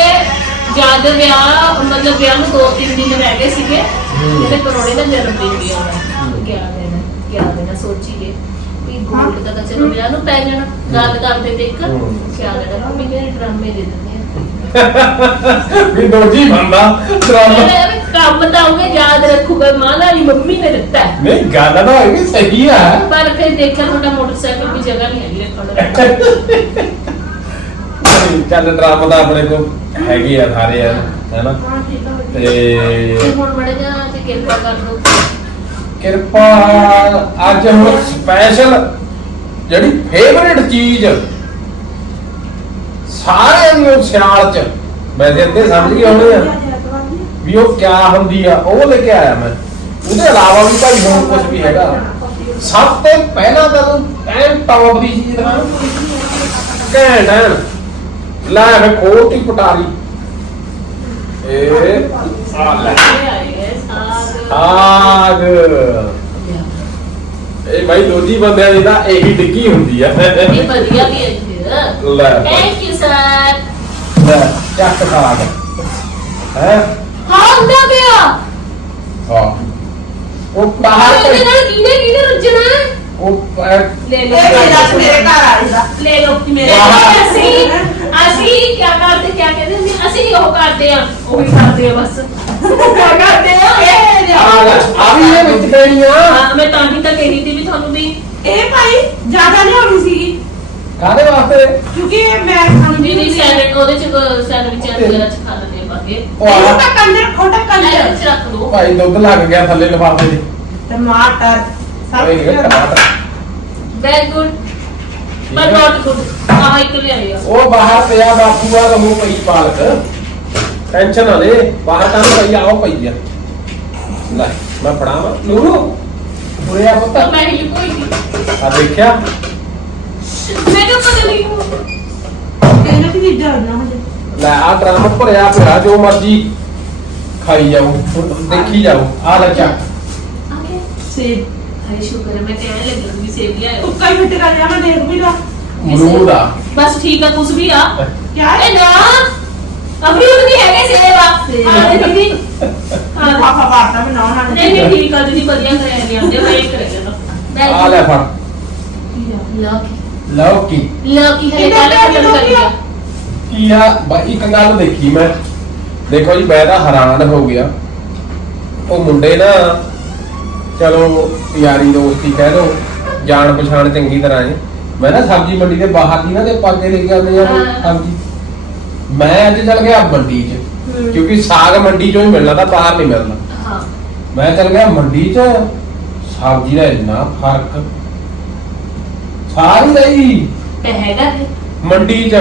S1: ਜਦ ਵਿਆਹ ਮਤਲਬ ਵਿਆਹ ਨੂੰ 2-3 ਦਿਨ ਰਹਿ ਗਏ ਸੀਗੇ। ਇਹਦੇ ਪਰੋੜੇ ਦਾ ਜਨਮ ਦਿਨ ਵੀ ਆਉਣਾ 11 ਦਿਨ 11 ਦਿਨ ਸੋਚੀਏ। ਵੀ ਗੋਲਡ ਦਾ ਤਾਂ ਚਲੋ ਵਿਆਹ ਨੂੰ ਪੈ ਜਾਣਾ। ਗੱਲ ਕਰਦੇ ਤੇ ਇੱਕ
S2: ਹੂੰ।
S1: ਖਿਆਲ ਹੈ ਮੰਮੀ ਨੇ ਡਰਾਮੇ ਦੇ ਦਿੰਦੇ ਆ। <laughs>
S2: ਵੀ ਦੋਜੀ ਬੰਦਾ ਡਰਾਮਾ।
S1: ਕੰਮ ਤਾਂ ਉਹਨੇ ਯਾਦ ਰੱਖੂਗਾ ਮਾਂ ਵਾਲੀ ਮੰਮੀ ਨੇ ਦਿੱਤਾ। ਹੈ।
S2: ਨਹੀਂ ਗੱਲ ਤਾਂ ਵੀ ਸਹੀ ਆ।
S1: ਪਰ ਫਿਰ ਦੇਖਿਆ ਤੁਹਾਡਾ ਮੋਟਰਸਾਈਕਲ ਦੀ ਜਗ੍ਹਾ ਨਹੀਂ ਹੈਗੀ ਰੱਖਣ ਨੂੰ
S2: ਚੱਲ ਡਰਾਮਾ ਤਾਂ ਆਪਣੇ ਕੋਲ ਹੈਗੇ ਆ ਸਾਰੇ ਆ ਹੈਨਾ?
S3: ਹਾਂ ਠੀਕ ਆ
S2: ਤੇ
S1: ਤੇ ਹੁਣ ਬੜੇ ਜਾਂ ਤੇ ਕਿਰਪਾ ਕਰ ਦੋ
S2: ਕਿਰਪਾ ਅੱਜ ਹੁਣ ਸਪੈਸ਼ਲ ਜਿਹੜੀ ਫੇਵਰੇਟ ਚੀਜ਼ ਸਾਰਿਆਂ ਉਹ ਸਿਆਲ ਚ ਵੈਸੇ ਅੱਧੇ ਸਮਝ ਗਏ ਹੋਣੇ ਆ। ਵੀ ਉਹ ਕਿਆ ਹੁੰਦੀ ਆ ਉਹ ਲੈ ਕੇ ਆਇਆ ਮੈਂ। ਉਹਦੇ ਇਲਾਵਾ ਵੀ ਭਾਈ ਹੋਰ ਕੁਝ ਵੀ ਹੈਗਾ। ਸਭ ਤੋਂ ਪਹਿਲਾਂ ਤਾਂ ਤੂੰ ਐਨ ਟੌਪ ਦੀ ਚੀਜ਼ ਦਿਖਾ। ਘੈਂਟ ਐਨ। ਲੈ ਫੇ ਖੋਟੀ ਪਟਾਰੀ। ਇਹ ਆ ਲੈ
S1: ਸਾਗ।
S2: ਇਹ ਭਾਈ ਦੋਜੀ ਬੰਦਿਆਂ ਦੀ ਤਾਂ ਇਹੀ ਡਿੱਗੀ ਹੁੰਦੀ ਆ।
S1: ਇਹ ਵਧੀਆ ਵੀ ਹੈ ਫਿਰ
S2: ਲੈ।
S1: ਥੈਂਕ ਯੂ ਸਰ
S2: ਲੈ ਚੱਕ ਸਾਗ। ਹੈ?
S1: ਹਾਂ ਹੁੰਦਾ ਗਿਆ
S2: ਹਾਂ। ਉਹ ਬਾਹਰ
S1: ਇਹਦੇ ਨਾਲ ਕਿਹਨੇ ਕਿਹਨੇ ਰੁੱਝਣਾ ਹੈ?
S2: ਉਹ ਅਹ,
S1: ਲੈ
S3: ਇਹ ਮੇਰਾ ਤੇ ਮੇਰੇ ਘਰ ਵਾਲੀ ਦਾ
S1: ਲੈ ਲਓ
S3: ਮੇਰੇ
S1: ਮੇਰੇ ਅਸੀਂ ਅਸੀਂ ਕੀ ਕਰਦੇ ਕੀ ਕਹਿੰਦੇ ਹੁੰਦੇ ਅਸੀਂ ਨਹੀਂ ਉਹ ਕਰਦੇ ਆ। ਉਹ ਵੀ ਕਰਦੇ ਆ ਬਸ। ਕੀ ਕਰਦੇ ਆ?
S3: ਇਹ
S2: ਆ ਲੈ ਆ ਵੀ ਇਹ ਵਿੱਚ ਪੈਣੀਆਂ
S1: ਹਾਂ ਮੈਂ ਤਾਂ ਹੀ ਤਾਂ ਕਹਿ ਸੀ ਵੀ ਤੁਹਾਨੂੰ ਵੀ।
S3: ਇਹ ਭਾਈ ਜ਼ਿਆਦਾ ਲਿਆਉਣੀ ਸੀਗੀ।
S2: ਕਾਹਦੇ ਵਾਸਤੇ?
S3: ਕਿਉਂਕਿ ਮੈਂ
S1: ਵੀ ਨਹੀਂ ਸੈਲਡ ਉਹਦੇ ਚ ਸੈਂਡਵਿਚ ਵਗੈਰਾ ਚ ਖਾ ਲੈਂਦੇ ਬਾਕੀ
S2: ਉਹ ਆ।
S3: ਤਾਂ ਕੰਜਰ ਖੋਟਾ
S1: ਕੰਜਰ
S3: ਕੰਜਰ
S1: ਚ ਰੱਖ ਦੋ।
S2: ਭਾਈ ਦੁੱਧ ਲੱਗ ਗਿਆ ਥੱਲੇ ਲਿਫਾਫੇ 'ਚ
S3: ਟਮਾਟਰ ਸਭ
S2: ਹੈਗੇ ਟਮਾਟਰ
S1: ਵੈਰੀ ਗੁੱਡ ਪਰ। ਨਾਟ ਗੁੱਡ ਆਹ ਇੱਕ ਲਿਆਏ ਆ
S2: ਉਹ ਬਾਹਰ ਪਿਆ ਬਾਪੂ ਆ ਰਮੂ ਪਈ ਪਾਲਕ। ਟੈਨਸ਼ਨ ਨਾ ਲੈ। ਬਾਹਰ ਤਾਂ ਪਈ ਆ ਉਹ ਪਈ ਆ। ਲੈ ਮੈਂ ਫੜਾਵਾਂ। ਨੂਰੂ ਉਰੇ ਆ
S1: ਤਾਂ
S2: ਪੁੱਤ।
S1: ਮੈਂ ਹੀ ਕੋਈ ਨਹੀਂ
S2: ਆ ਦੇਖਿਆ।
S1: ਮੈਨੂੰ ਪਤਾ ਨਹੀਂ
S3: ਇਹਨਾਂ ਦੀ ਚੀਜ਼ਾਂ ਨਾ ਹਜੇ
S2: ਲੈ ਆ ਡਰਮ ਭਰਿਆ ਪਿਆ ਜੋ ਮਰਜ਼ੀ ਖਾਈ ਜਾਓ ਦੇਖੀ ਜਾਓ ਆ ਲੈ ਚੱਕ
S1: ਆ ਗਿਆ
S3: ਸੇਬ
S1: ਹਰੇ ਸ਼ੁਕਰ ਹੈ ਮੈਂ ਕਹਿਣ ਲੱਗੀ ਵੀ ਸੇਬ ਲਿਆਇਓ
S3: ਤੁੱਕਾ ਹੀ ਮਿੱਟ ਕਰ ਲਿਆ ਮੈਂ ਦੇਖ ਵੀ ਲਾ।
S2: ਅਮਰੂਦ ਆ।
S1: ਬਸ ਠੀਕ ਆ ਕੁਛ ਵੀ ਆ।
S3: ਕਿਆ <laughs> ਹੈ
S1: ਇਹ ਨਾ। ਅਮਰੂਦ ਨਹੀਂ ਹੈਗੇ ਸੇਬ ਆ। ਆ ਦੇ ਦੀਦੀ। <laughs>
S3: ਹਾਂ
S1: ਹਾਂ
S3: ਪਾਪਾ ਬਾਤਾਂ ਬਣਾਉਣਾ
S1: ਨਹੀਂ ਨਹੀਂ ਠੀਕ ਆ ਦੀਦੀ ਵਧੀਆ ਕਰਿਆ ਨਹੀਂ ਆਉਂਦੇ ਮੈਂ ਇੱਕ ਰਹਿ ਜਾਣਾ
S2: ਆ ਲੈ ਫੜ।
S1: ਲੋਕੀ
S2: ਲਓ ਕੀ।
S1: ਲੋਕੀ ਹਲੇ
S3: ਕਿੰਨਾ
S2: ਕੀ ਆ? ਬਾਈ ਇੱਕ ਗੱਲ ਦੇਖੀ ਮੈਂ। ਦੇਖੋ ਜੀ ਮੈਂ ਤਾਂ ਹੈਰਾਨ ਹੋ ਗਿਆ। ਉਹ ਮੁੰਡੇ ਨਾ ਚਲੋ ਯਾਰੀ ਦੋਸਤੀ ਕਹਿ ਦੋ ਜਾਣ ਪਛਾਣ ਚੰਗੀ ਤਰ੍ਹਾਂ ਹੈ। ਮੈਂ ਨਾ ਸਬਜ਼ੀ ਮੰਡੀ ਦੇ ਬਾਹਰ ਦੀ ਨਾ ਤੇ ਪਾਗੇ ਲੈ ਕੇ ਆਉਂਦੇ ਆ। ਸਬਜ਼ੀ। ਮੈਂ ਅੱਜ ਚੱਲ ਗਿਆ ਮੰਡੀ 'ਚ। ਕਿਉਂਕਿ ਸਾਗ ਮੰਡੀ 'ਚੋਂ ਹੀ ਮਿਲਣਾ ਤਾਂ ਬਾਹਰ ਨਹੀਂ ਮਿਲਣਾ।
S1: ਹਾਂ।
S2: ਮੈਂ ਚੱਲ ਗਿਆ ਮੰਡੀ 'ਚ ਸਬਜ਼ੀ ਦਾ ਇੰਨਾ ਫ਼ਰਕ। ਸਾਰੀ ਰਹੀ।
S1: ਤੇ ਹੈਗਾ
S2: ਮੰਡੀ 'ਚ।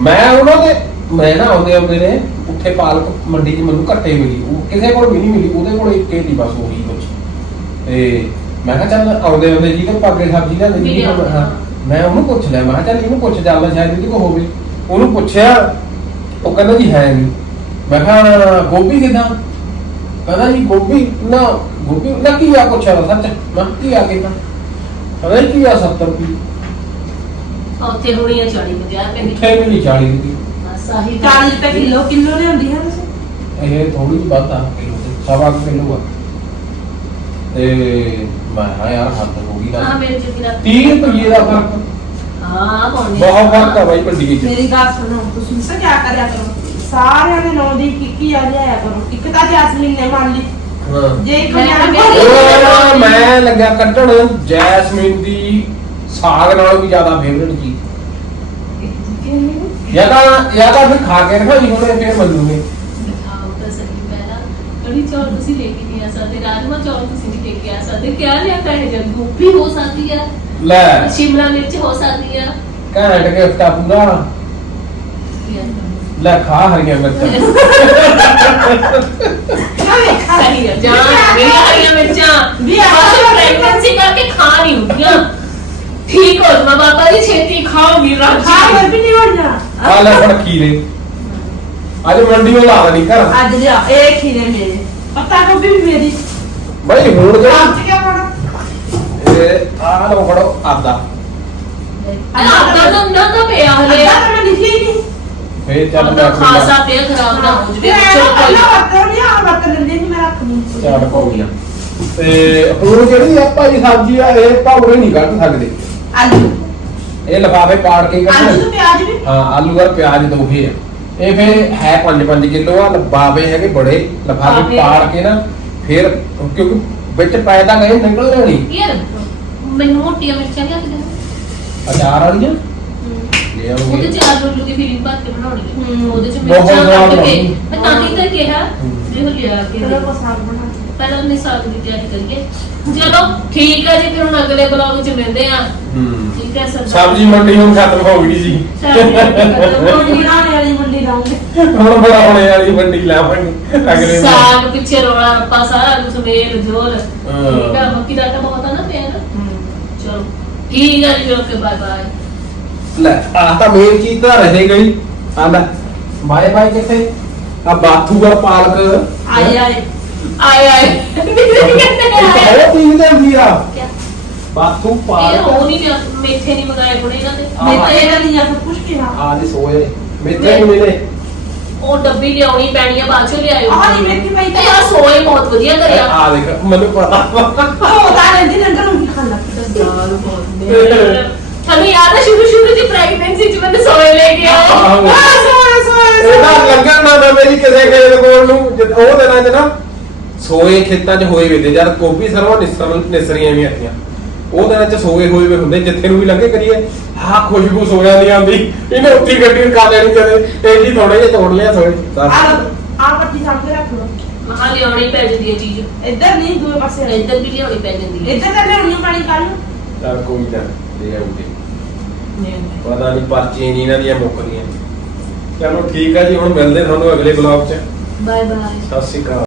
S2: ਮੈਂ ਉਹਨਾਂ ਦੇ ਮੈਂ ਨਾ ਆਉਂਦੇ ਆਉਂਦੇ ਨੇ ਉੱਥੇ ਪਾਲਕ ਮੰਡੀ 'ਚ ਮੈਨੂੰ ਘੱਟੇ ਮਿਲੀ। ਉਹ ਕਿਸੇ ਕੋਲ ਵੀ ਨਹੀਂ ਮਿਲੀ ਉਹਦੇ ਕੋਲ ਇੱਕੇ ਦੀ ਬਸ ਉਹੀ ਕੁਛ। ਤੇ ਮੈਂ ਕਿਹਾ ਚੱਲ ਆਉਂਦੇ ਆਉਂਦੇ ਜੀ ਤੇ ਪਾਗੇ ਸਬਜ਼ੀ ਦਾ
S1: ਲਿਆਓ,
S2: ਹਾਂ ਮੈਂ ਉਹਨੂੰ ਪੁੱਛ ਲਿਆ ਮੈਂ ਕਿਹਾ ਚੱਲ ਇਹਨੂੰ ਪੁੱਛ ਜਾਂਦਾ ਸ਼ਾਇਦ ਇਹਦੇ ਕੋਲ ਹੋਵੇ। ਉਹਨੂੰ ਪੁੱਛਿਆ ਉਹ ਕਹਿੰਦਾ ਜੀ ਹੈ ਨਹੀਂ। ਮੈਂ ਕਿਹਾ ਗੋਭੀ ਕਿਦਾਂ? ਕਹਿੰਦਾ ਜੀ ਗੋਭੀ ਨਾ ਗੋਭੀ ਨਾ ਕੀ ਆ ਵਾ ਸੱਚ। ਮੈਂ ਕੀ ਆ ਕਿਦਾਂ? ਕਹਿੰਦਾ ਕੀ ਆ 70 ਰੁਪਏ।
S1: ਉੱਥੇ ਹੋਣੀ ਆ 40 50 ਰੁਪਏ ਦੀ।
S2: ਵੀ ਨਹੀਂ 40 ਰੁਪਏ
S1: ਬਸ ਆਹੀ
S3: 40 ਰੁਪਏ ਕਿਲੋ ਕਿਲੋ ਲਿਆਉਂਦੀ ਹੈ ਤੁਸੀਂ
S2: ਇਹ ਥੋੜੀ ਜਿਹੀ ਵੱਧ ਆ ਕਿਲੋ ਤੇ ਸਵਾ ਕੁ ਕਿਲੋ ਆ। ਤੇ ਮੈਂ ਹਾਂ ਯਾਰ ਹੱਦ ਹੋ ਗਈ
S1: ਹਾਂ ਮੇਰੇ ਚ ਰੱਖ।
S2: 30 ਰੁਪਏ ਦਾ ਫ਼ਰਕ।
S1: ਹਾਂ ਪਾਉਣੀ
S2: ਬਹੁਤ ਫ਼ਰਕ ਆ ਬਾਈ ਮੰਡੀ ਵਿੱਚ।
S3: ਮੇਰੀ ਗੱਲ ਸੁਣੋ ਤੁਸੀਂ ਸਾ ਕਿਆ ਕਰਿਆ ਕਰੋ? ਸਾਰਿਆਂ ਦੇ ਨਾਂ ਦੀ ਕਿੱਕੀ ਆ ਲਿਆਇਆ ਕਰੋ। ਇੱਕ ਤਾਂ ਜੈਸਮੀਨ ਨੇ ਮੰਨ ਲਈ।
S2: ਹਾਂ।
S3: ਜੇ ਇੱਕ
S1: ਮੈਂ
S2: ਲੱਗਿਆ ਕੱਢਣ ਜੈਸਮੀਨ ਦੀ ਸਾਗ ਨਾਲੋਂ ਵੀ ਜ਼ਿਆਦਾ ਫੇਵਰਟ ਜੀ ਜਾਂ ਤਾਂ ਜਾਂ ਤਾਂ ਫਿਰ ਖਾ ਕੇ ਰਖਾਈ ਹੋਣੇ ਫਿਰ ਮੰਨੂਗੇ।
S1: ਦਿਖਾਓ ਤਾਂ ਸਹੀ ਪਹਿਲਾਂ। ਕੜੀ ਚੌਲ ਤੁਸੀਂ ਲੈ ਕੇ ਨਹੀਂ ਆ ਸਕਦੇ ਰਾਜਮਾ ਚੌਲ ਤੁਸੀਂ ਨਹੀਂ ਲੈ ਕੇ ਆ ਸਕਦੇ। ਕਿਆ ਲਿਆਤਾ ਹੈ ਜਦ ਗੋਭੀ ਹੋ ਸਕਦੀ ਹੈ
S2: ਲੈ।
S1: ਸ਼ਿਮਲਾ ਮਿਰਚ ਹੋ ਸਕਦੀ ਹੈ
S2: ਘੈਂਟ ਗਿਫਟ ਆ ਪੂਰਾ। ਲੈ ਖਾ ਹਰੀਆਂ ਮਿਰਚਾਂ। <laughs>
S1: ਸਹੀ ਹੈ ਜਾਨ ਮੇਰੀ ਹਰੀਆਂ ਮਿਰਚਾਂ।
S3: ਵੀ ਆਹ
S1: ਪ੍ਰੈਗਨੈਂਸੀ ਕਰਕੇ ਖਾ ਨਹੀਂ ਹੁੰਦੀਆਂ। ਠੀਕ ਹੋ ਜਾਵਾਂ ਬਾਬਾ ਜੀ ਛੇਤੀ ਖਾਓਗੀ
S3: ਖਾ
S1: ਰਾਜੀ
S3: ਮੈਂ ਵੀ ਨਹੀਂ ਹੋਣਾ
S2: ਆ ਲੈ ਫੜ ਖੀਰੇ। ਅੱਜ ਮੰਡੀ ਨੂੰ ਲਾ ਦੇਣੀ ਘਰ।
S3: ਅੱਜ ਲਿਆ ਇਹ ਖੀਰੇ ਮੇਰੇ। ਪੱਤਾ ਗੋਭੀ ਵੀ ਮੇਰੀ।
S2: ਬਈ ਹੁਣ ਜਿਹੜਾ
S3: ਚ ਕਿਆ ਪਾਣਾ
S2: ਇਹ ਆ ਲਓ ਫੜੋ ਆਦਾ
S1: ਅੱਧਾ ਤਾਂ ਨਾ ਤਾਂ ਪਿਆ ਹਲੇ।
S3: ਅੱਧਾ ਤਾਂ ਮੈਂ ਲਿਖੀ ਹੀ ਨਹੀਂ
S2: ਫੇਰ ਚੱਲ ਮੈਂ
S1: ਖਾਸਾ ਪਿਆ ਖਰਾਬ ਨਾ ਹੋ ਜਵੇ। ਚਲੋ ਕੋਈ
S3: ਅੱਧਾ ਵਰਤੋਂ ਨਹੀਂ ਆ ਵਰਤੋਂ ਲੈਂਦੇ ਨਹੀਂ ਮੈਂ ਰੱਖ ਦੂੰ
S2: ਚੱਲ ਕੋਈ ਨਾ ਤੇ ਹੁਣ ਜਿਹੜੀ ਆਪਾਂ ਇਹ ਸਬਜ਼ੀ ਆ ਇਹ ਪਾਉਰੇ ਨਹੀਂ ਕੱਢ ਸਕਦੇ।
S3: ਆਲੂ।
S2: ਇਹ ਲਫਾਫੇ ਪਾੜ ਕੇ
S3: ਆਲੂ
S2: ਕੱਢ
S3: ਤੇ ਪਿਆਜ਼ ਵੀ?
S2: ਹਾਂ ਆਲੂ ਔਰ ਪਿਆਜ਼ ਦੋਹੇ ਆ। ਇਹ ਫਿਰ ਹੈ 5-5 ਕਿਲੋ ਆ ਲਫਾਫੇ ਹੈਗੇ ਬੜੇ। ਲਫਾਫੇ
S1: ਲਿਫਾਫੇ।
S2: ਪਾੜ ਕੇ ਨਾ ਫਿਰ ਕਿਉਂਕਿ ਵਿੱਚ ਪੈ ਤਾਂ ਗਏ ਨਿਕਲ ਜਾਣੀ।
S1: ਯਾਰ ਮੈਨੂੰ ਮੋਟੀਆਂ ਮਿਰਚਾਂ ਲਿਆ ਕੇ ਦੇ
S2: ਅਚਾਰ ਵਾਲੀਆਂ? ਲੈ
S1: ਉਹਦੇ
S2: ਆਉਂਗੇ
S1: ਚ ਆਲੂ ਲੂ ਦੀ ਫੀਲਿੰਗ ਭਰ ਕੇ ਬਣਾਉਣੀ ਹੈ।
S3: ਹਮ।
S1: ਉਹਦੇ ਚ
S2: ਬਹੁਤ
S1: ਮਿਰਚਾਂ
S2: ਸਵਾਦ
S1: ਕੱਟ ਕੇ।
S2: ਬਣਦੀ।
S1: ਮੈਂ ਤਾਂ ਹੀ ਤਾਂ ਕਿਹਾ
S2: ਹਮ।
S1: ਜੇ ਲਿਆ ਕੇ ਦੇ।
S3: ਕੋ ਸਾਗ ਬਣਾ
S1: ਪਹਿਲਾਂ ਉਹਨੇ ਸਾਗ ਦੀ ਤਿਆਰੀ ਕਰੀਏ। ਚਲੋ ਠੀਕ ਹੈ ਜੀ ਫਿਰ ਹੁਣ ਅਗਲੇ ਬਲੌਗ 'ਚ ਮਿਲਦੇ ਆ
S2: ਹੂੰ।
S1: ਠੀਕ ਹੈ ਸਰ
S2: ਸਬਜ਼ੀ ਮੰਡੀ ਹੁਣ ਖਤਮ ਹੋ ਗਈ ਸੀ
S3: ਮੰਡੀ ਬਣਾਉਣੇ ਵਾਲੀ ਮੰਡੀ ਲਾਉਂਗੇ।
S2: ਹੁਣ ਬੜਾ ਹੋਣੇ ਵਾਲੀ ਮੰਡੀ ਲਾਵਾਂਗੇ ਅਗਲੇ ਦਿਨ।
S1: ਸਾਗ ਪਿੱਛੇ ਰੋਣਾ ਰੱਪਾ ਸਾਰਾ ਕੁਝ ਮੇਲ ਝੋਲ
S2: ਹਾਂ।
S1: ਠੀਕ ਹੈ ਮੱਕੀ ਦਾ ਆਟਾ ਬਹੁਤ ਆ ਨਾ ਪਿਆ ਨਾ ਚਲੋ ਠੀਕ ਹੈ ਜੀ ਓਕੇ ਬਾਏ ਬਾਏ।
S2: ਲੈ ਆ ਤਾਂ ਮੇਨ ਚੀਜ਼ ਤਾਂ ਰਹੇ ਗਈ ਆ ਲੈ ਬਾਏ ਬਾਏ ਕਿੱਥੇ? ਆ ਬਾਥੂ ਪਾਲਕ।
S3: ਆਏ ਆਏ।
S1: ਆਏ ਆਏ
S2: ਇਹ ਉਹ ਪੀਂਦੇ ਹੁੰਦੀ ਆ
S1: ਕਿਆ?
S2: ਬਾਥੂ
S1: ਇਹ
S2: ਪਾਲਕ
S1: ਉਹ ਨਹੀਂ ਲਿਆ ਮੇਥੇ ਨਹੀਂ ਮੰਗਾਏ ਕੋਣੇ ਇਹਨਾਂ ਦੇ
S2: ਆਹ।
S3: ਮੈਂ ਤਾਂ ਇਹਨਾਂ ਦੀ ਜਾਂ ਕੁਝ ਕਿਹਾ
S2: ਆ ਦੇ ਸੋਏ ਮੇਥੇ ਨੂੰ ਮਿਲੇ
S1: ਉਹ ਡੱਬੀ ਲਿਆਉਣੀ ਪੈਣੀ ਆ ਬਾਅਦ ਚੋਂ ਲਿਆਇਓ
S3: ਆਹ ਨੀ ਮੇਥੀ ਪਈ ਤਾਂ-
S1: ਇਹ ਯਾਰ ਸੋਏ ਬਹੁਤ ਵਧੀਆ ਕਰਿਆ।
S2: ਆ ਦੇਖ ਮੈਨੂੰ ਪਤਾ
S3: ਉਹ ਤਾਂ ਲੈਂਦੀ ਨੰਗਰ ਨੂੰ ਕੀ ਖਾਣਾ
S1: ਦਾਲ ਬਹੁਤ ਤੁਹਾਨੂੰ ਯਾਦ ਹੈ ਸ਼ੁਰੂ ਸ਼ੁਰੂ ਦੀ ਪ੍ਰੈਗਨੈਂਸੀ ਚ ਮੈਨੂੰ ਸੋਏ ਲੈ ਕੇ ਆਏ
S2: ਆਹੋ।
S3: ਆ ਸੋਏ ਸੋਏ
S2: ਇਹਦਾ ਲੱਗਣ ਨਾ ਨਾ ਮੇਰੀ ਕਿਸੇ ਕਿਸੇ ਦੇ ਕੋਲ ਨੂੰ ਜਦ ਉਹ ਦਿਨਾਂ 'ਚ ਨਾ ਸੋਏ ਖੇਤਾਂ 'ਚ ਹੋਏ ਵੇ ਤੇ ਜਦ ਕੋਪੀ ਸਰਵਾ ਨਿਸਰ ਨਿਸਰੀਆਂ ਵੀ ਆਈਆਂ ਉਹ ਦਿਨਾਂ 'ਚ ਸੋਏ ਹੋਏ ਵੇ ਹੁੰਦੇ ਜਿੱਥੇ ਨੂੰ ਵੀ ਲੰਘੇ ਕਰੀਏ। ਹਾਂ ਖੁਸ਼ਬੂ ਸੋਇਆ ਦੀ ਆਉਂਦੀ। ਇਹਨੇ ਉੱਤੀ ਗੱਡੀ ਨੂੰ ਕਰ ਲੈਣੀ ਕਦੇ ਇਹ ਜੀ ਥੋੜੇ ਜਿਹਾ ਤੋੜ ਲਿਆ ਸੋਏ।
S3: ਆ ਆ ਪੱਟੀ ਸਾਹਮਣੇ ਰੱਖ ਲਓ।
S1: ਮਹਾ ਲਿਆਉਣੀ ਪੈ ਜਾਂਦੀ ਹੈ ਚੀਜ਼।
S3: ਇੱਧਰ ਨਹੀਂ ਦੂਏ ਪਾਸੇ। ਇੱਧਰ
S1: ਵੀ ਲਿਆਉਣੀ ਪੈ ਜਾਂਦੀ ਹੈ।
S3: ਇੱਧਰ ਤਾਂ ਲਿਆਉਣੀ ਪਾਣੀ ਕੱਲ ਨੂੰ।
S2: ਚੱਲ ਕੋਈ ਨਾ ਦੇ
S1: ਨਹੀਂ।
S2: ਪਤਾ ਨਹੀਂ ਪਰਚੀਆਂ ਨਹੀਂ ਇਹਨਾਂ ਦੀਆਂ ਮੁੱਕਦੀਆਂ। ਚਲੋ ਠੀਕ ਆ ਜੀ ਹੁਣ ਮਿਲਦੇ ਤੁਹਾਨੂੰ ਅਗਲੇ ਬਲੌਗ 'ਚ।
S1: Bye bye.
S2: ਸਤਿ ਸ਼੍ਰੀ ਅਕਾਲ।